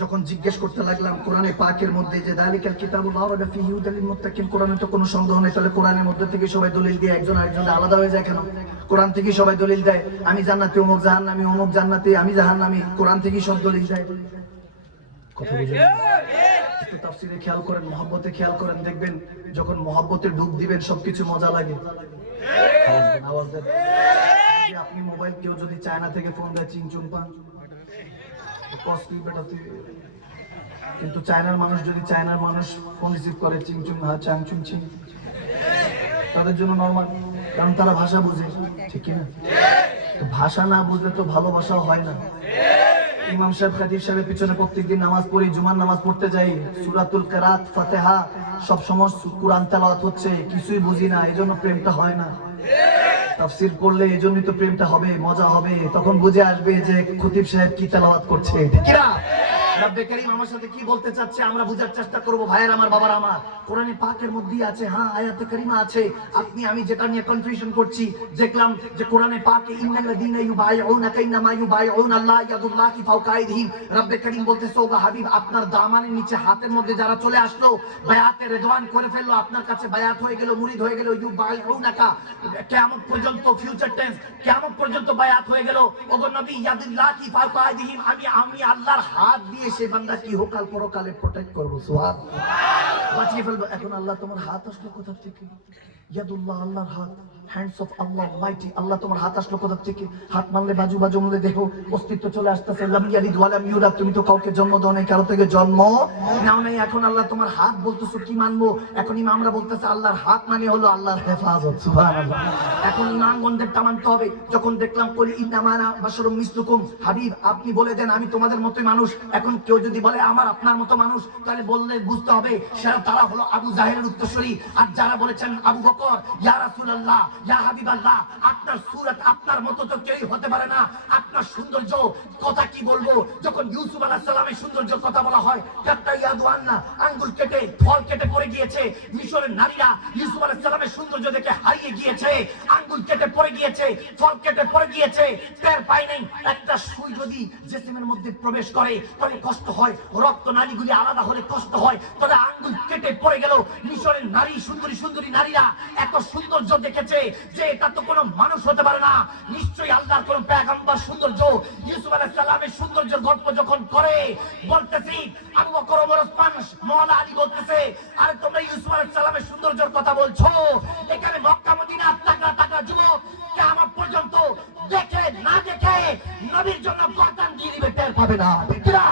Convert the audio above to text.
যখন জিজ্ঞেস করতে লাগলাম কোরআনে পাকের মধ্যে যে যালিকাল কিতাবুল লা রাইবা ফীহি হুদাল লিল মুত্তাকিন, কোরআনে তো কোনো সন্দেহ নেই, তাহলে কোরআনের মধ্যে থেকে সবাই দলিল দিয়ে একজন আরেকজনের আলাদা হয়ে যায় কেন? কোরআন থেকে সবাই দলিল দেয় আমি জান্নাতি, অমুক জাহান্নামী, অমুক জান্নাতি, আমি জাহান্নামী, কোরআন থেকে সব দলিল দেয়। কথা বুঝেন? একটু তাফসীরে খেয়াল করেন, মহব্বতে খেয়াল করেন, দেখবেন যখন মহব্বতে ডুব দিবেন সবকিছু মজা লাগে। আওয়াজ দেন। আপনি মোবাইল, কেউ যদি চায়না থেকে ফোন দেয় চিংচুং পান, কিন্তু চায়নার মানুষ যদি চায়নার মানুষ ফোন রিসিভ করে চিংচুং হা চাংচুং চিং, তাদের জন্য নরমাল, কারণ তারা ভাষা বুঝে, ঠিক না? ভাষা না বুঝলে তো ভালোবাসা হয় না। ইমাম সাহেব খাতিব সাহেবের পিছনে প্রত্যেকদিন নামাজ পড়ি, জুমার নামাজ পড়তে যাই, সূরাতুল কিরাত, ফাতিহা সব সময় কুরআন তেলাওয়াত হচ্ছে, কিছুই বুঝি না, এজন্য প্রেমটা হয় না। তাফসীর পড়লে এজন্যই তো প্রেমটা হবে, মজা হবে, তখন বুঝে আসবে যে খতিব সাহেব কি তেলাওয়াত করছে, ঠিক না? রব্বে কারীম আমার সাথে কি বলতে চাচ্ছে আমরা বুঝার চেষ্টা করব। ভাইয়ের আমার, বাবার আমার, কোরআনে পাকের মধ্যেই আছে, হ্যাঁ আয়াতে কারিমা আছে। আপনি আমি যেটা নিয়ে কনফিউশন করছি, দেখলাম যে কোরআনে পাকে ইন্নাল্লাযীনা ইউবাইউনাকা ইন্নামা ইউবাইউনা আল্লাহ ইয়াদুল্লাহি ফাওকা আইদিহিম, রব্বে কারীম বলতেছে ওগো হাবিব, আপনার দামানের নিচে হাতের মধ্যে যারা চলে আসলো, বায়াতে রিদওয়ান করে ফেললো, আপনার কাছে বায়াত হয়ে গেল, মুরিদ হয়ে গেল, ইউবাইউনাকা, কিয়ামত পর্যন্ত, ফিউচার টেন্স, কিয়ামত পর্যন্ত বায়াত হয়ে গেল। ওগো নবী, ইয়াদুল্লাহি ফাওকা আইদিহিম, আমি আল্লাহর হাত দিয়ে সে বান্দা কি হোকাল পরকালে প্রোটেক্ট করব, সুবহানাল্লাহ, বাঁচিয়ে ফেলবো। এখন আল্লাহ তোমার হাত আসলো কোথা থেকে? ইয়াদুল্লাহ, আল্লাহর হাত, হ্যান্ডস অফ আল্লাহ মাইটি, আল্লাহ তোমার হাত আসলো কোথা থেকে? হাত মানলে বাজু বাজু মনে দেখো অস্তিত্ব চলে আসতেছে। লাম ইয়ালিদ ওয়া লাম ইউলাদ, তুমি তো কাউকে জন্ম দাও নাই, কারো থেকে জন্ম নাও নাই। এখন আল্লাহ তোমার হাত বলতেছো, কি মানবো? এখন ইমামরা বলতেছে আল্লাহর হাত মানে হলো আল্লাহর হেফাজত, সুবহানাল্লাহ। এখন ইমামগণদেরটা মানতে হবে। যখন দেখলাম কলি ইন্নামা আনা বাশারুম মিসলুকুম, হাবিব আপনি বলে দেন আমি তোমাদের মতোই মানুষ। এখন কেউ যদি বলে আমার আপনার মতো মানুষ, তাহলে বললে বুঝতে হবে সেটা তারা হলো আবু জাহেলের উত্তরসূরি। আর যারা বলেছেন আবু বকর, ইয়া রাসূলুল্লাহ, ইয়া হাবিবাল্লাহ, আপনার সূরত আপনার মতো তো কেউই হতে পারে না, আপনার সৌন্দর্য কথা কি বলবো। যখন ইউসুফ আলাইহিস সালামের সৌন্দর্যের কথা বলা হয়, কাত্তা ইয়াদওয়ান্না, আঙ্গুল কেটে ফল কেটে পড়ে গিয়েছে। মিশরের নারীরা ইউসুফ আলাইহিস সালামের সৌন্দর্য দেখে হারিয়ে গিয়েছে, আঙ্গুল কেটে পড়ে গিয়েছে, ফল কেটে পড়ে গিয়েছে, টের পায় নাই। একটা সুই যদি জিসিমের মধ্যে প্রবেশ করে তাহলে কষ্ট হয়, রক্ত নালীগুলি আলাদা হলে কষ্ট হয়, তবে আঙ্গুল কেটে পড়ে গেল। মিশরের নারী, সুন্দরী সুন্দরী নারীরা এত সৌন্দর্য দেখেছে যে এটা তো কোনো মানুষ হতে পারে না, নিশ্চয়ই আল্লাহর কোন পয়গম্বর সৌন্দর্য। ইউসুফ আলাইহিস সালামের সৌন্দর্যের গল্প যখন করে বলতেছি, আবু বকর, ওমর, ওসমান, মাওলা আলী বলতেছে আরে তোমরা ইউসুফ আলাইহিস সালামের সৌন্দর্যের কথা বলছো, এখানে মক্কা মদিনা টাকা টাকা যুবক কিয়ামত পর্যন্ত দেখে না দেখে নবীর জন্য গর্দান দিয়ে দিবে, টের পাবে না, ঠিক না?